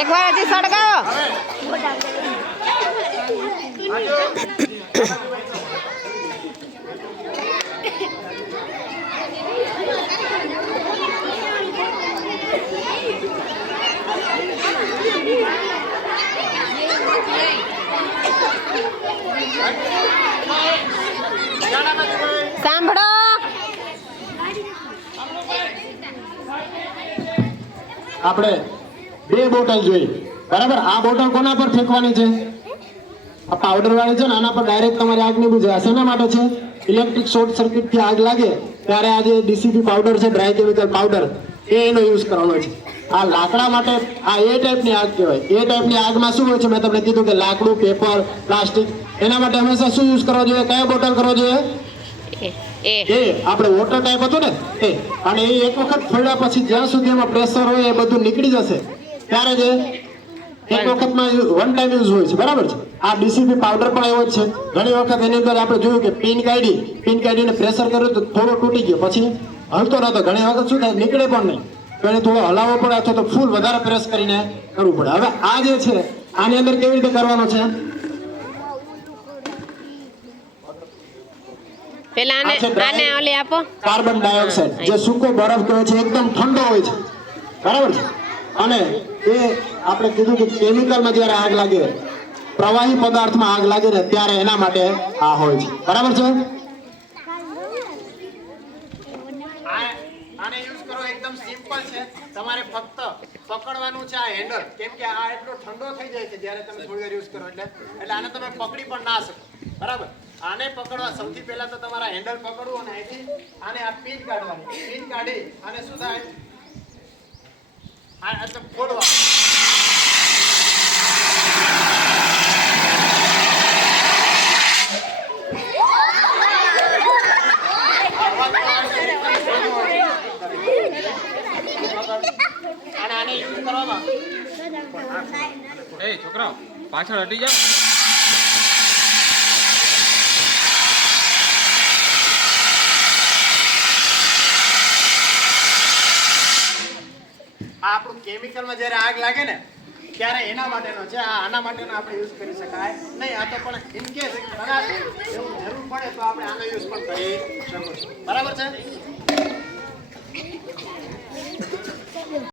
એક વાર હજી સળગાવો. સાંભળો, આપણે બે બોટલ જોઈ, બરાબર. આ બોટલ કોના પર ફેંકવાની છે? આ પાવડર વાળી છે ને, આના પર ડાયરેક્ટ તમારે આગ નહીં બુઝે. શેના માટે છે? ઇલેક્ટ્રિક શોર્ટ સર્કિટ થી આગ લાગે ત્યારે આ જે ડીસીપી પાવડર છે, ડ્રાય કેમિકલ પાવડર, એનો યુઝ કરવાનો છે. આ લાકડા માટે આ એ ટાઈપની આગ કહેવાય. એ ટાઈપની આગમાં શું હોય છે? મેં તમને કીધું કે લાકડું, પેપર, પ્લાસ્ટિક, એના માટે હંમેશા શું યુઝ કરવો જોઈએ? કયો બોટલ કરવો જોઈએ? એ આપણે વોટર ટાઈપ હતું ને એ. અને એ એક વખત ફોડ્યા પછી જ્યાં સુધી એમાં પ્રેશર હોય એ બધું નીકળી જશે ત્યારે જ એક વખતમાં વન ટાઈમ યુઝ હોય છે, બરાબર છે. આ ડીસીપી પાવડર પણ એવો જ છે. ઘણી વખત એની અંદર આપણે જોયું કે પિન કાઢીને પ્રેશર કર્યું તો થોડો તૂટી ગયો, પછી હલતો નતો. ઘણી વખત શું થાય? નીકળે પણ નહીં, તો એને થોડો હલાવવો પડે અથવા તો ફૂલ વધારે પ્રેસ કરીને કરવું પડે. હવે આ જે છે આની અંદર કેવી રીતે કરવાનો છે? પેલા આને ઓલી આપો. કાર્બન ડાયોક્સાઇડ, જે સૂકો બરફ કહેવાય છે, એકદમ ઠંડો હોય છે, બરાબર છે. અને એ આપણે કીધું કે કેમિકલમાં જ્યારે આગ લાગે, પ્રવાહી પદાર્થમાં આગ લાગે ને ત્યારે એના માટે આ હોય છે, બરાબર છે. આને યુઝ કરો એકદમ સિમ્પલ છે. તમારે ફક્ત પકડવાનું છે આ હેન્ડલ, કેમ કે આ એટલો ઠંડો થઈ જાય છે જ્યારે તમે થોડી વાર યુઝ કરો એટલે આને તમે પકડી પણ ના શકો, બરાબર. આને પકડવા સૌથી પહેલા તો તમારા હેન્ડલ પકડવું અને અહીંથી આને આ પિન કાઢવાની. પિન કાઢી અને શું થાય? આ ખોલવા. અને આને યુઝ કરવામાં એ છોકરાઓ પાછળ હટી જાઓ. આ આપણું કેમિકલમાં જ્યારે આગ લાગે ને ત્યારે એના માટેનો છે. આના માટેનો આપણે યુઝ કરી શકાય નહીં. આ તો પણ ઇન કેસ કદાચ એવું જરૂર પડે તો આપણે આનો યુઝ પણ કરી શકો છો, બરાબર છે.